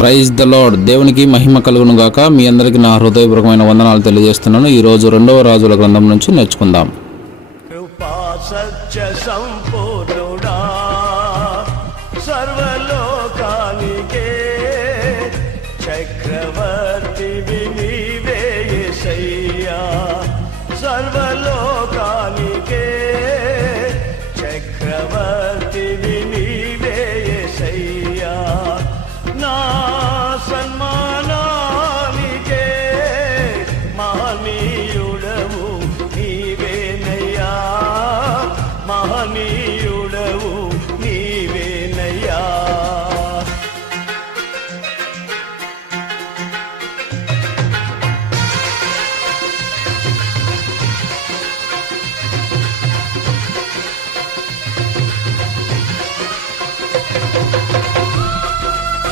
Praise the lord. దేవునికి మహిమ కలుగును గాక. మీ అందరికీ నా హృదయపూర్వకమైన వందనాలు తెలియజేస్తున్నాను. ఈ రోజు 2వ రాజుల గ్రంథం నుంచి నేర్చుకుందాం. కృపా సత్య సంపూర్ణుడా, సర్వలోకానికే చక్రవర్తి